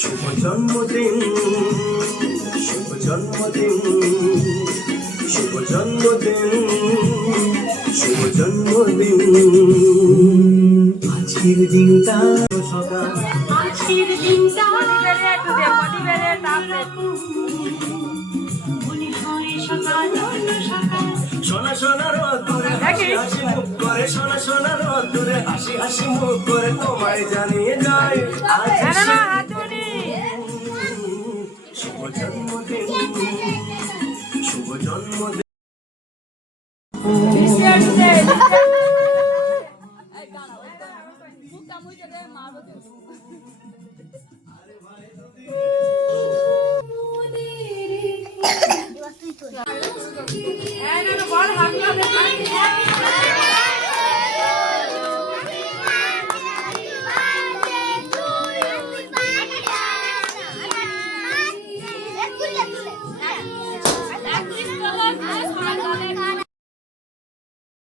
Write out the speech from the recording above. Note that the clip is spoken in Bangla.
শুভ জন্মদিন, শুভ জন্মদিন, শুভ জন্মদিন, শুভ জন্মদিন। আজকের দিনটা সকাল, আজকের দিনটা সোনা সোনা রোদ্দুরে হাসি হাসি মুখ করে, সোনা সোনা রোদ্দুরে হাসি হাসি মুখ করে তোমায় জানিয়ে যায় শুভ জন্মদিন, শুভ জন্মদিন।